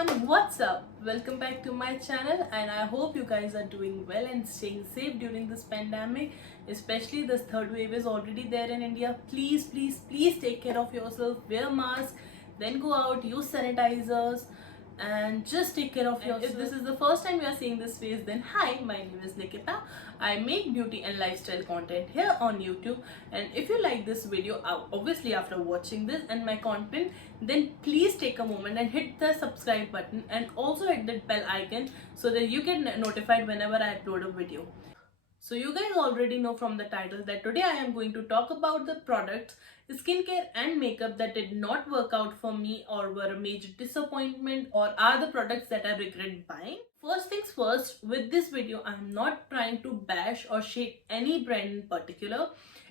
everyone, what's up? Welcome back to my channel and I hope you guys are doing well and staying safe during this pandemic, especially this third wave is already there in India. Please take care of yourself, wear mask, then go out, use sanitizers and just take care of yourself. If this is the first time you are seeing this face, then hi, my name is Nikita. I make beauty and lifestyle content here on YouTube, and if you like this video, obviously after watching this and my content, then please take a moment and hit the subscribe button and also hit that bell icon so that you get notified whenever I upload a video. So you guys already know from the title that today I am going to talk about the products, skincare and makeup that did not work out for me or were a major disappointment or are the products that I regret buying. First things first, with this video I am not trying to bash or shade any brand in particular.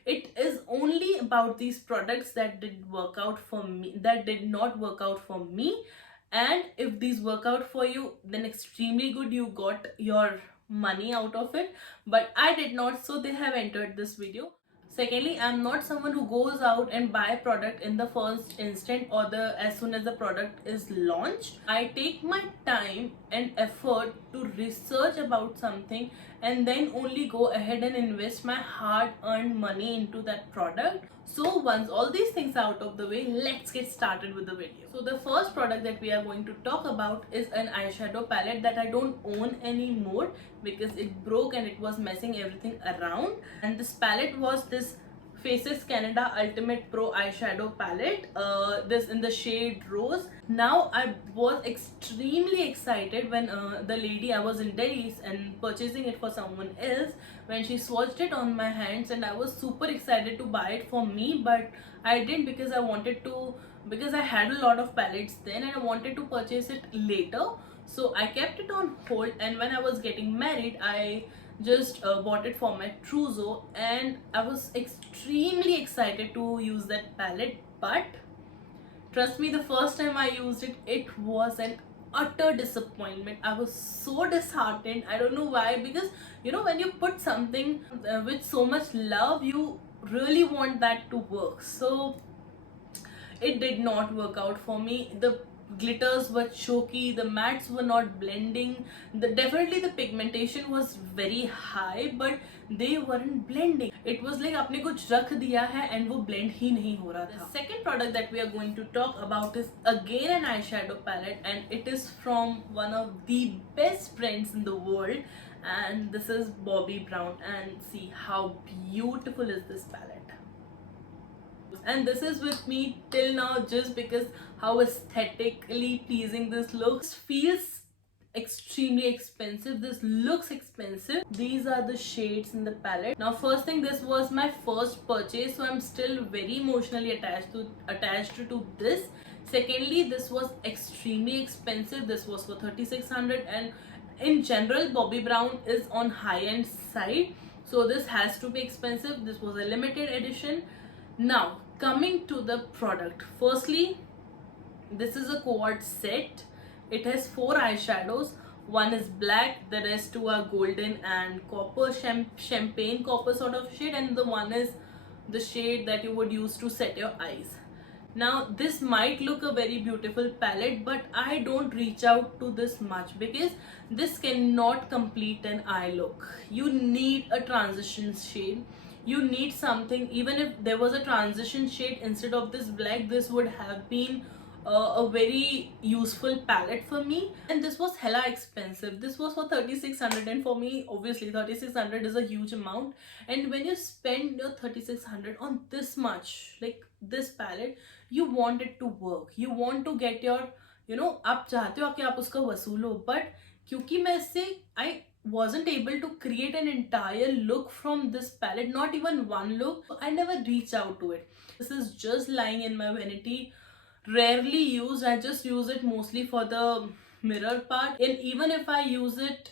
It is only about these products that did work out for me, that did not work out for me, and if these work out for you, then extremely good, you got your money out of it, but I did not, so they have entered this video. Secondly, I'm not someone who goes out and buy a product in the first instant or as soon as the product is launched. I take my time and effort to research about something and then only go ahead and invest my hard-earned money into that product. So once all these things are out of the way, let's get started with the video. So the first product that we are going to talk about is an eyeshadow palette that I don't own anymore because it broke and it was messing everything around. And this palette was this Faces Canada Ultimate Pro eyeshadow palette, this in the shade Rose. Now I was extremely excited when the lady, I was in Delhi and purchasing it for someone else, when she swatched it on my hands, and I was super excited to buy it for me, but I didn't because because I had a lot of palettes then and I wanted to purchase it later. So I kept it on hold, and when I was getting married, I just bought it for my trousseau and I was extremely excited to use that palette. But trust me, the first time I used it, it was an utter disappointment. I was so disheartened. I don't know why, because you know, when you put something with so much love, you really want that to work. So it did not work out for me. The glitters were choky, the mattes were not blending, definitely the pigmentation was very high, but they weren't blending. It was like आपने कुछ रख दिया है and वो blend ही नहीं हो रहा था. The second product that we are going to talk about is again an eyeshadow palette, and it is from one of the best brands in the world, and this is Bobbi Brown. And see how beautiful is this palette. And this is with me till now just because how aesthetically pleasing this looks. Feels extremely expensive, this looks expensive. These are the shades in the palette. Now first thing, this was my first purchase, so I'm still very emotionally attached to this. Secondly, this was extremely expensive. This was for 3600, and in general Bobbi Brown is on high-end side, so this has to be expensive. This was a limited edition. Now coming to the product, firstly, this is a quad set. It has 4 eyeshadows. One is black, the rest 2 are golden and copper, champagne copper sort of shade, and the one is the shade that you would use to set your eyes. Now this might look a very beautiful palette, but I don't reach out to this much because this cannot complete an eye look. You need a transition shade. You need something. Even if there was a transition shade instead of this black, this would have been a very useful palette for me. And this was hella expensive. This was for 3600, and for me obviously 3600 is a huge amount. And when you spend your 3600 on this much, like this palette, you want it to work, you want to get your, you know, आप चाहते हो कि आप उसका वसूलो. But क्योंकि मैं इससे I wasn't able to create an entire look from this palette, not even one look, so I never reach out to it. This is just lying in my vanity, rarely used. I just use it mostly for the mirror part, and even if I use it,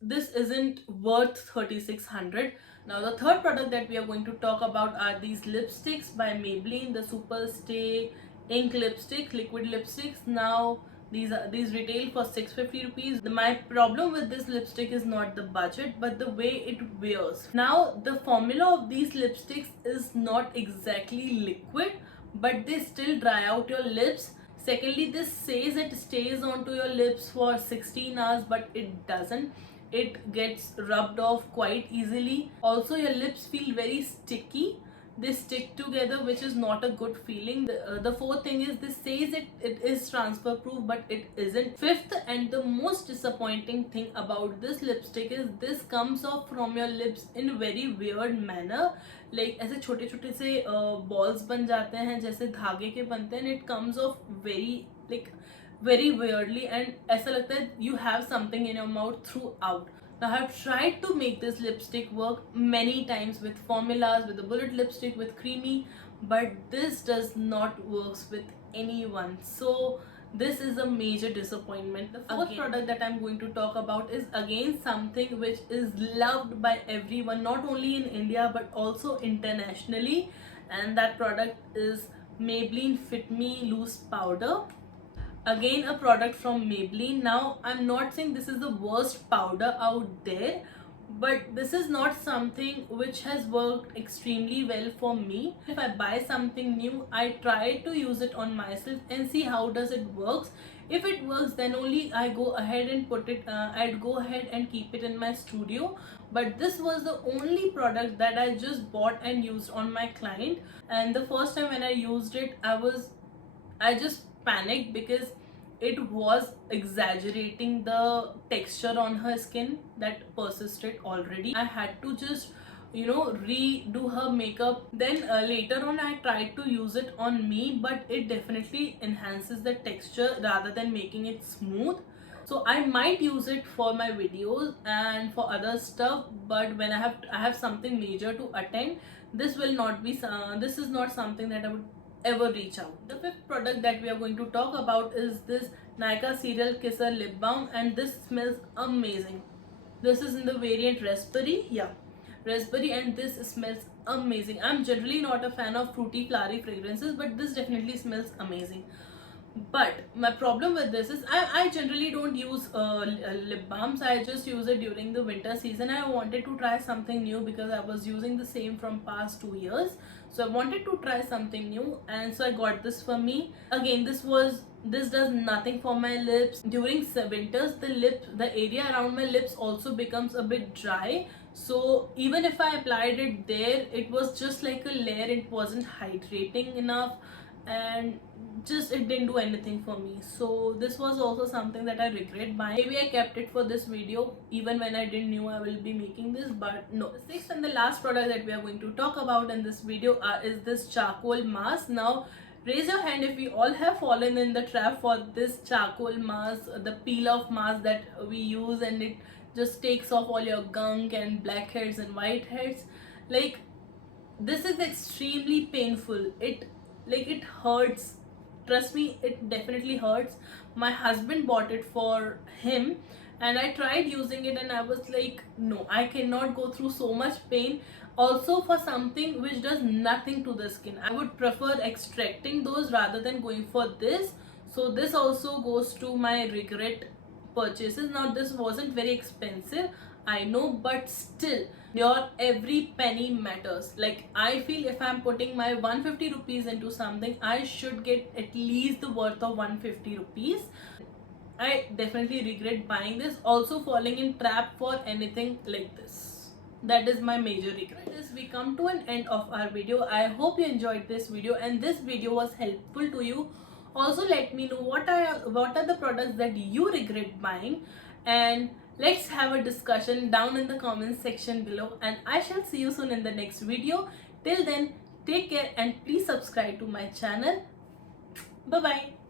this isn't worth 3600. Now the third product that we are going to talk about are these lipsticks by Maybelline, the Super Stay Ink lipstick, liquid lipsticks. Now these retail for 650 rupees. My problem with this lipstick is not the budget, but the way it wears. Now the formula of these lipsticks is not exactly liquid, but they still dry out your lips Secondly, this says it stays onto your lips for 16 hours, but it doesn't. It gets rubbed off quite easily. Also, your lips feel very sticky. They stick together, which is not a good feeling. The fourth thing is this says it is transfer proof, but it isn't. Fifth and the most disappointing thing about this lipstick is this comes off from your lips in a very weird manner. Like ऐसे छोटे छोटे से balls बन जाते हैं जैसे धागे के बनते हैं, and it comes off very weirdly, and ऐसा लगता है you have something in your mouth throughout. Now I have tried to make this lipstick work many times with formulas, with the bullet lipstick, with creamy, but this does not works with anyone. So this is a major disappointment. The fourth product that I'm going to talk about is again something which is loved by everyone, not only in India but also internationally, and that product is Maybelline Fit Me Loose Powder. Again, a product from Maybelline. Now I'm not saying this is the worst powder out there, but this is not something which has worked extremely well for me. If I buy something new, I try to use it on myself and see how does it works. If it works, then only I go ahead and put it I'd go ahead and keep it in my studio. But this was the only product that I just bought and used on my client, and the first time when I used it, I just panicked because it was exaggerating the texture on her skin that persisted already. I had to just redo her makeup. Then later on I tried to use it on me, but it definitely enhances the texture rather than making it smooth. So I might use it for my videos and for other stuff, but when I have something major to attend, this will not be this is not something that I would ever reach out. The fifth product that we are going to talk about is this Nykaa Serial Kisser Lip Balm, and this smells amazing. This is in the variant Raspberry, Raspberry, and this smells amazing. I'm generally not a fan of fruity flowery fragrances, but this definitely smells amazing. But my problem with this is I generally don't use lip balms. I just use it during the winter season. I wanted to try something new because I was using the same from past 2 years. So I wanted to try something new, and so I got this for me. Again, this does nothing for my lips. During winters, the area around my lips also becomes a bit dry. So even if I applied it there, it was just like a layer. It wasn't hydrating enough, and just it didn't do anything for me. So this was also something that I regret buying. Maybe I kept it for this video even when I didn't knew I will be making this, but no. The sixth and the last product that we are going to talk about in this video is this charcoal mask. Now raise your hand if we all have fallen in the trap for this charcoal mask, the peel off mask that we use, and it just takes off all your gunk and blackheads and whiteheads. Like, this is extremely painful. It hurts. Trust me, it definitely hurts. My husband bought it for him, and I tried using it, and I was like, no, I cannot go through so much pain also for something which does nothing to the skin. I would prefer extracting those rather than going for this. So this also goes to my regret purchases. Now this wasn't very expensive, I know, but still your every penny matters. Like, I feel if I'm putting my 150 rupees into something, I should get at least the worth of 150 rupees. I definitely regret buying this, also falling in trap for anything like this. That is my major regret. This we come to an end of our video. I hope you enjoyed this video and this video was helpful to you. Also let me know what are the products that you regret buying, and let's have a discussion down in the comments section below, and I shall see you soon in the next video. Till then, take care and please subscribe to my channel. Bye bye.